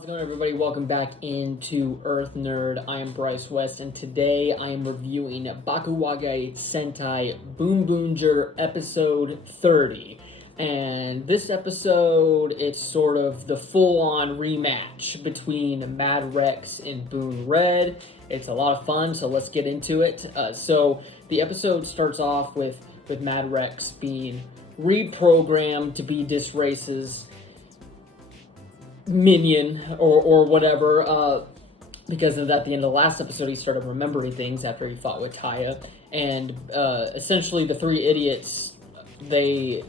How's it going, everybody? Welcome back into Earth Nerd. I am Bryce West, and today I am reviewing Bakuage Sentai Boonboomger episode 30. And this episode, it's sort of the full-on rematch between Mad Rex and Bun Red. It's a lot of fun, so let's get into it. So the episode starts off with Mad Rex being reprogrammed to be Disrace's minion or whatever, because at the end of the last episode he started remembering things after he fought with Taya, and essentially the three idiots they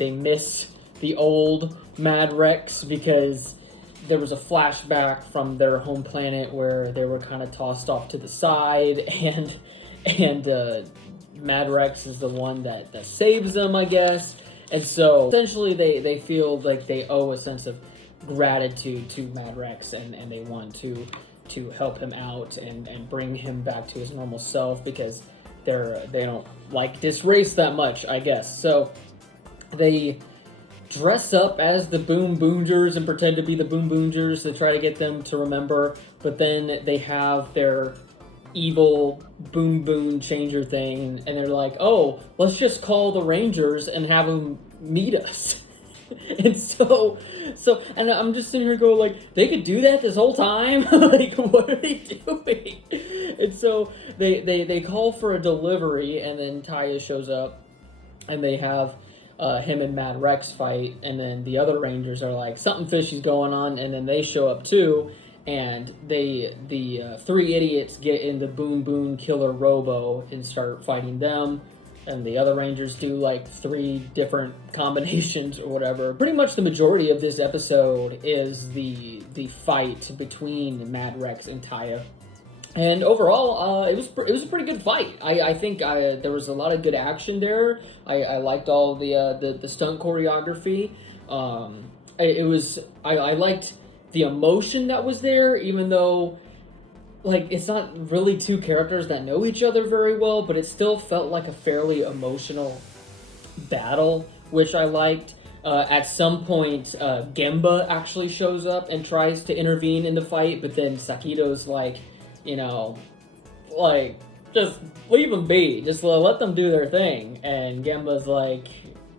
miss the old Mad Rex because there was a flashback from their home planet where they were kind of tossed off to the side, and Mad Rex is the one that saves them, I guess. And so essentially they feel like they owe a sense of gratitude to Mad Rex, and they want to help him out and bring him back to his normal self because they don't like Disrace that much, I guess. So they dress up as the Boonboomgers and pretend to be the Boonboomgers to try to get them to remember, but then they have their evil Boon changer thing, and they're like, oh, let's just call the Rangers and have them meet us. And so, and I'm just sitting here going, like, they could do that this whole time? Like, what are they doing? And so they call for a delivery, and then Taya shows up, and they have him and Mad Rex fight, and then the other Rangers are like, something fishy's going on, and then they show up too, and the three idiots get in the Boon Killer Robo and start fighting them. And the other Rangers do like 3 different combinations or whatever. Pretty much the majority of this episode is the fight between Mad Rex and Taya. And overall, it was a pretty good fight. I think there was a lot of good action there. I liked all the stunt choreography. I liked the emotion that was there, even though, like, it's not really two characters that know each other very well, but it still felt like a fairly emotional battle, which I liked. At some point, Gemba actually shows up and tries to intervene in the fight, but then Sakito's like, just leave them be. Just let them do their thing. And Gemba's like,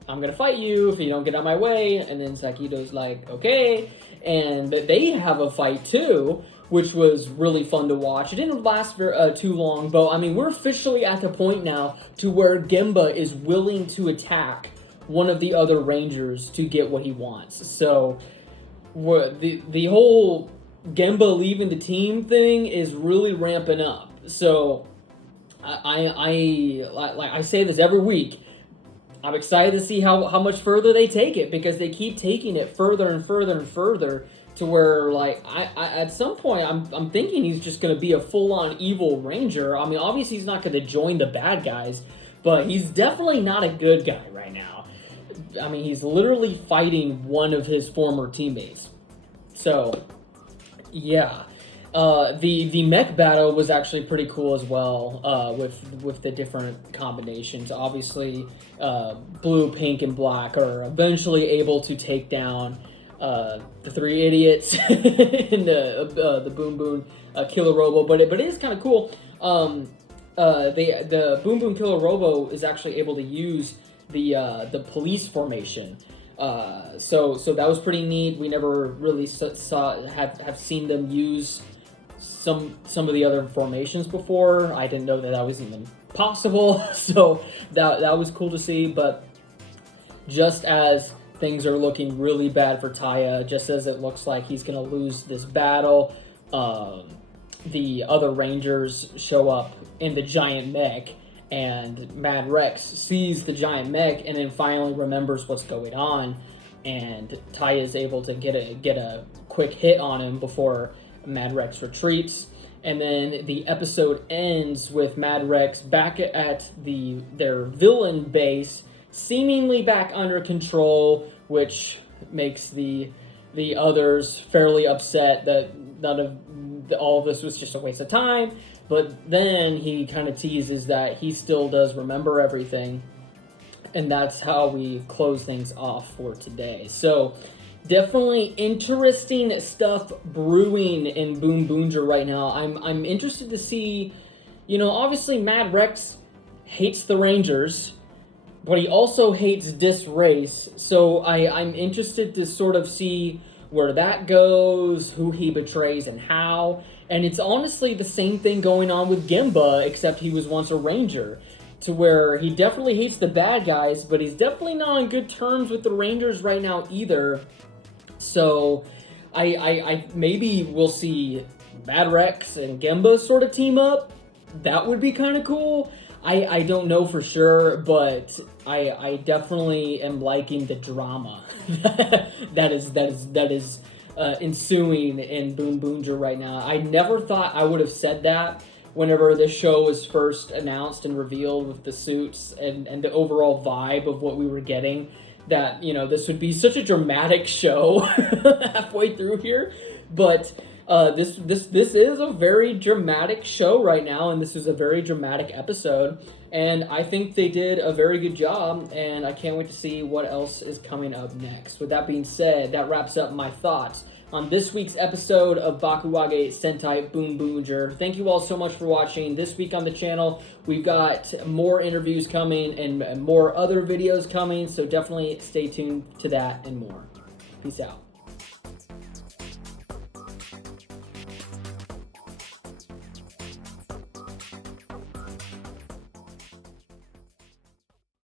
I'm gonna fight you if you don't get out of my way. And then Sakito's like, okay. And they have a fight too, which was really fun to watch. It didn't last too long, but I mean, we're officially at the point now to where Gemba is willing to attack one of the other Rangers to get what he wants. So the whole Gemba leaving the team thing is really ramping up. So I say this every week. I'm excited to see how much further they take it, because they keep taking it further and further and further, to where, like, I at some point, I'm thinking he's just going to be a full-on evil ranger. I mean, obviously he's not going to join the bad guys, but he's definitely not a good guy right now. I mean, he's literally fighting one of his former teammates. So, yeah. The mech battle was actually pretty cool as well, with the different combinations. Obviously, blue, pink, and black are eventually able to take down the 3 idiots in the Boon Killer Robo, but it is kind of cool. The Boon Killer Robo is actually able to use the police formation. So that was pretty neat. We never really have seen them use some of the other formations before. I didn't know that was even possible. So that was cool to see. But just as things are looking really bad for Taya, just as it looks like he's going to lose this battle, the other Rangers show up in the giant mech, and Mad Rex sees the giant mech and then finally remembers what's going on, and Taya is able to get a quick hit on him before Mad Rex retreats. And then the episode ends with Mad Rex back at their villain base, seemingly back under control, which makes the others fairly upset that all of this was just a waste of time. But then he kind of teases that he still does remember everything, and that's how we close things off for today. So definitely interesting stuff brewing in Boonboomger right now. I'm interested to see, you know, obviously Mad Rex hates the Rangers, but he also hates Disrace. So I'm interested to sort of see where that goes, who he betrays and how. And it's honestly the same thing going on with Gimba, except he was once a Ranger. To where he definitely hates the bad guys, but he's definitely not on good terms with the Rangers right now either. So I maybe we'll see Mad Rex and Gemba sort of team up. That would be kind of cool. I don't know for sure, but I definitely am liking the drama that is ensuing in Boonboomger right now. I never thought I would have said that whenever this show was first announced and revealed with the suits and the overall vibe of what we were getting, that, you know, this would be such a dramatic show halfway through here. But this is a very dramatic show right now, and this is a very dramatic episode, and I think they did a very good job, and I can't wait to see what else is coming up next. With that being said, that wraps up my thoughts on this week's episode of Bakuage Sentai Boonboomger. Thank you all so much for watching. This week on the channel, we've got more interviews coming and more other videos coming, so definitely stay tuned to that and more. Peace out.